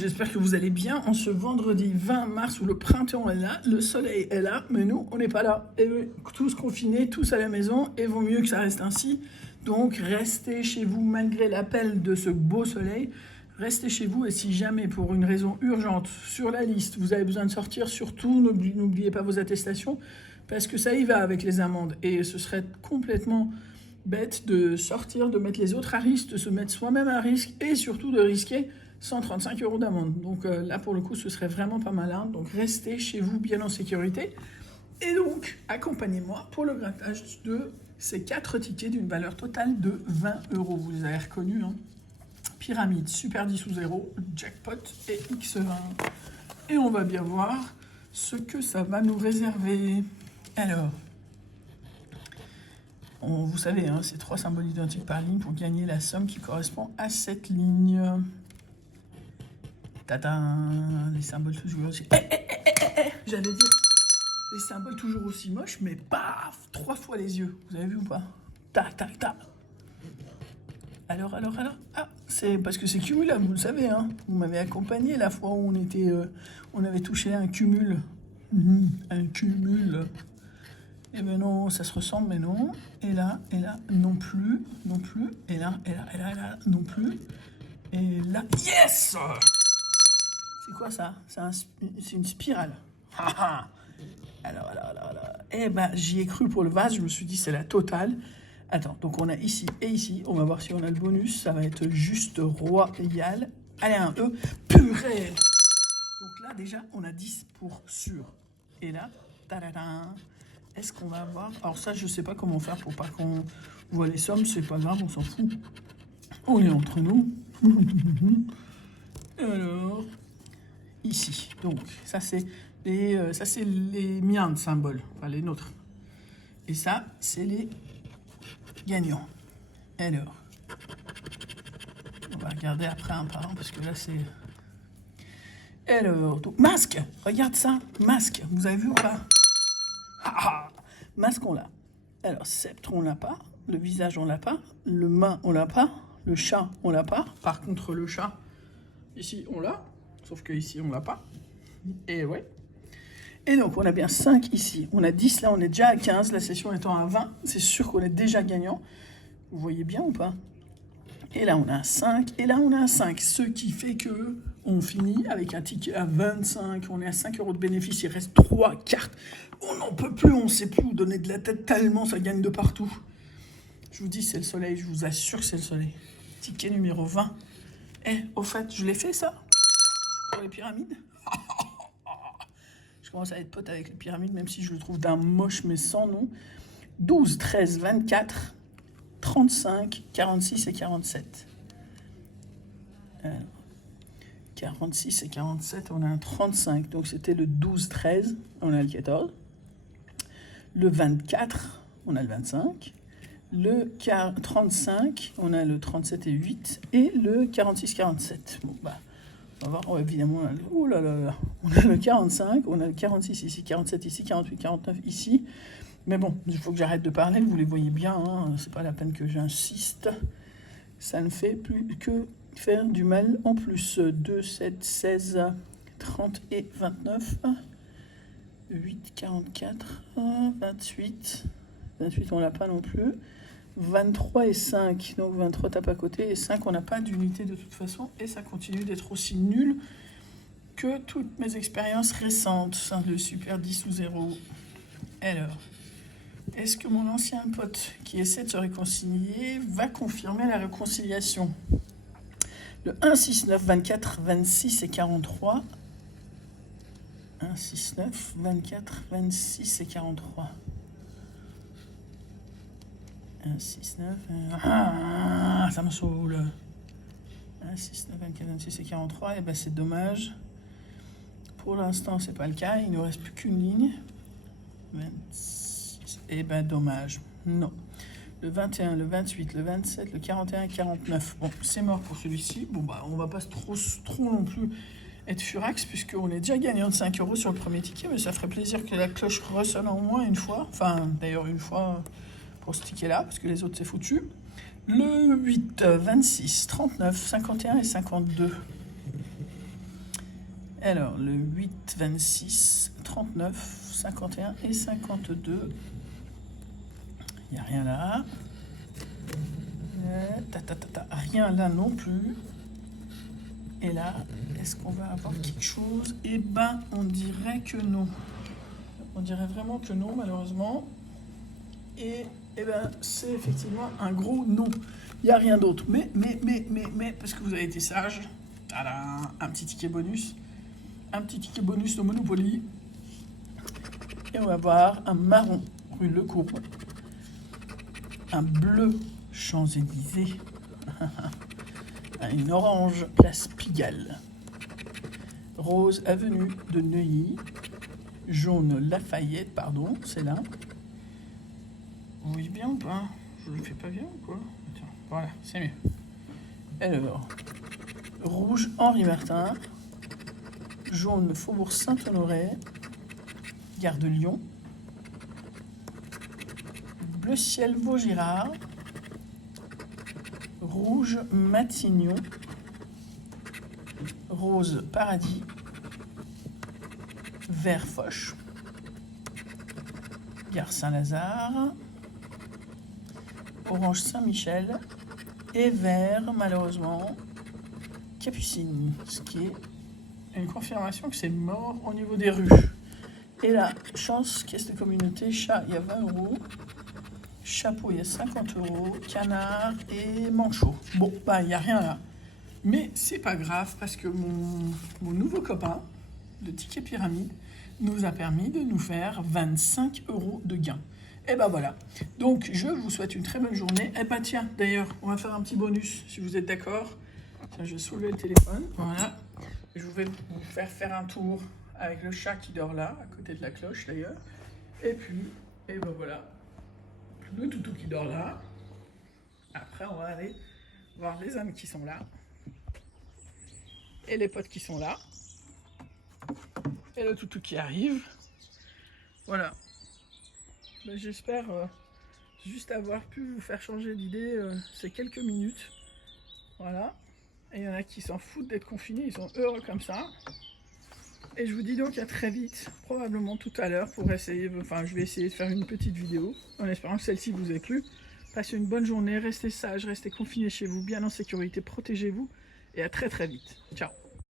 j'espère que vous allez bien en ce vendredi 20 mars où le printemps est là, le soleil est là, mais nous, on n'est pas là. Et tous confinés, tous à la maison, et vaut mieux que ça reste ainsi. Donc, restez chez vous malgré l'appel de ce beau soleil. Restez chez vous et si jamais, pour une raison urgente, sur la liste, vous avez besoin de sortir, surtout, n'oubliez pas vos attestations, parce que ça y va avec les amendes. Et ce serait complètement bête de sortir, de mettre les autres à risque, de se mettre soi-même à risque et surtout de risquer 135 € d'amende. Donc là, pour le coup, ce serait vraiment pas malin. Donc restez chez vous bien en sécurité. Et donc, accompagnez-moi pour le grattage de ces 4 tickets d'une valeur totale de 20 €. Vous les avez reconnus, hein. Pyramide, Super 10 ou 0, Jackpot et X20. Et on va bien voir ce que ça va nous réserver. Alors, vous savez, hein, c'est 3 symboles identiques par ligne pour gagner la somme qui correspond à cette ligne. Tadam, les symboles toujours aussi... J'allais dire, les symboles toujours aussi moches, mais paf, 3 fois les yeux. Vous avez vu ou pas? Tac, tac, tac. Alors. Ah, c'est parce que c'est cumulable, vous le savez, hein. Vous m'avez accompagné la fois où on avait touché un cumul. Un cumul. Et ben non, ça se ressemble, mais non. Et là, non plus. Et là, non plus. Et là, yes! C'est quoi ça? C'est une spirale. Alors. Eh ben, j'y ai cru pour le vase, je me suis dit, c'est la totale. Attends, donc on a ici et ici. On va voir si on a le bonus. Ça va être juste royal. Allez, un E. Purée! Donc là, déjà, on a 10 pour sûr. Et là, tadadam. Est-ce qu'on va avoir... Alors ça, je sais pas comment faire pour pas qu'on voit les sommes. C'est pas grave, on s'en fout. On est entre nous. Alors, ici. Donc, ça, c'est les miens de symboles. Enfin, les nôtres. Et ça, c'est les gagnants. Alors, on va regarder après un par un parce que là, c'est... Alors, donc, masque. Regarde ça. Masque. Vous avez vu ou pas? Masque, on l'a. Alors, sceptre, on l'a pas. Le visage, on l'a pas. Le main, on l'a pas. Le chat, on l'a pas. Par contre, le chat, ici, on l'a. Sauf que ici, on l'a pas. Et ouais. Et donc, on a bien 5 ici. On a 10 là, on est déjà à 15. La session étant à 20, c'est sûr qu'on est déjà gagnant. Vous voyez bien ou pas? Et là, on a un 5. Et là, on a un 5. Ce qui fait que on finit avec un ticket à 25. On est à 5 € de bénéfice. Il reste 3 cartes. On n'en peut plus. On ne sait plus où donner de la tête tellement ça gagne de partout. Je vous dis, c'est le soleil. Je vous assure que c'est le soleil. Ticket numéro 20. Eh, au fait, je l'ai fait ça? Pour les pyramides? Je commence à être pote avec les pyramides, même si je le trouve d'un moche, mais sans nom. 12, 13, 24... 35, 46 et 47. 46 et 47, on a un 35. Donc c'était le 12, 13, on a le 14. Le 24, on a le 25. Le 35, on a le 37 et 8. Et le 46, 47. Bon, bah, on va voir, oh, évidemment, on a le 45, on a le 46 ici, 47 ici, 48, 49 ici. Mais bon, il faut que j'arrête de parler, vous les voyez bien, hein, c'est pas la peine que j'insiste. Ça ne fait plus que faire du mal en plus. 2, 7, 16, 30 et 29. 8, 44, 28. 28, on l'a pas non plus. 23 et 5, donc 23 tape à côté. Et 5, on n'a pas d'unité de toute façon. Et ça continue d'être aussi nul que toutes mes expériences récentes. Le Super 10 ou 0. Alors... Est-ce que mon ancien pote qui essaie de se réconcilier va confirmer la réconciliation? Le 1, 6, 9, 24, 26 et 43. 1, 6, 9, 24, 26 et 43. 1, 6, 9... ça me saoule. 1, 6, 9, 24, 26 et 43. Et ben c'est dommage. Pour l'instant, c'est pas le cas. Il ne nous reste plus qu'une ligne. 26... Eh ben dommage, non. Le 21, le 28, le 27, le 41, 49. Bon, c'est mort pour celui-ci. Bon, bah, on va pas trop non plus être furax, puisqu'on est déjà gagnant de 5 € sur le premier ticket, mais ça ferait plaisir que la cloche ressonne au moins une fois. Enfin, d'ailleurs, une fois pour ce ticket-là, parce que les autres, c'est foutu. Le 8, 26, 39, 51 et 52. Alors, le 8, 26, 39, 51 et 52. Il n'y a rien là. Rien là non plus. Et là, est-ce qu'on va avoir quelque chose? Eh ben, on dirait que non. On dirait vraiment que non, malheureusement. Et eh ben, c'est effectivement un gros non. Il n'y a rien d'autre. Mais, parce que vous avez été sage, tada, un petit ticket bonus. Un petit ticket bonus de Monopoly. Et on va voir un marron, rue Le Couron. Un bleu, Champs-Élysées. Une orange, place Pigalle. Rose, avenue de Neuilly. Jaune, Lafayette, pardon, c'est là. Vous voyez bien ou pas? Je le fais pas bien ou quoi? Tiens, voilà, c'est mieux. Alors, rouge, Henri Martin. Jaune, Faubourg Saint-Honoré. Gare de Lyon. Bleu ciel, Vaugirard. Rouge, Matignon. Rose, Paradis. Vert, Foch. Gare Saint-Lazare. Orange, Saint-Michel. Et vert, malheureusement, Capucine. Ce qui est une confirmation que c'est mort au niveau des rues. Et là, chance, caisse de communauté, chat, il y a 20 €. Chapeau, il y a 50 €. Canard et manchot. Bon, bah, il n'y a rien là. Mais c'est pas grave parce que mon nouveau copain, le ticket pyramide, nous a permis de nous faire 25 € de gain. Et ben voilà. Donc, je vous souhaite une très bonne journée. Et bah tiens, d'ailleurs, on va faire un petit bonus, si vous êtes d'accord. Tiens, je vais soulever le téléphone. Voilà. Je vais vous faire un tour avec le chat qui dort là, à côté de la cloche d'ailleurs. Et puis, et ben voilà. Le toutou qui dort là. Après, on va aller voir les amis qui sont là. Et les potes qui sont là. Et le toutou qui arrive. Voilà. Ben, j'espère juste avoir pu vous faire changer d'idée ces quelques minutes. Voilà. Et il y en a qui s'en foutent d'être confinés, ils sont heureux comme ça. Et je vous dis donc à très vite, probablement tout à l'heure, pour essayer, enfin je vais essayer de faire une petite vidéo, en espérant que celle-ci vous ait plu. Passez une bonne journée, restez sages, restez confinés chez vous, bien en sécurité, protégez-vous, et à très très vite. Ciao.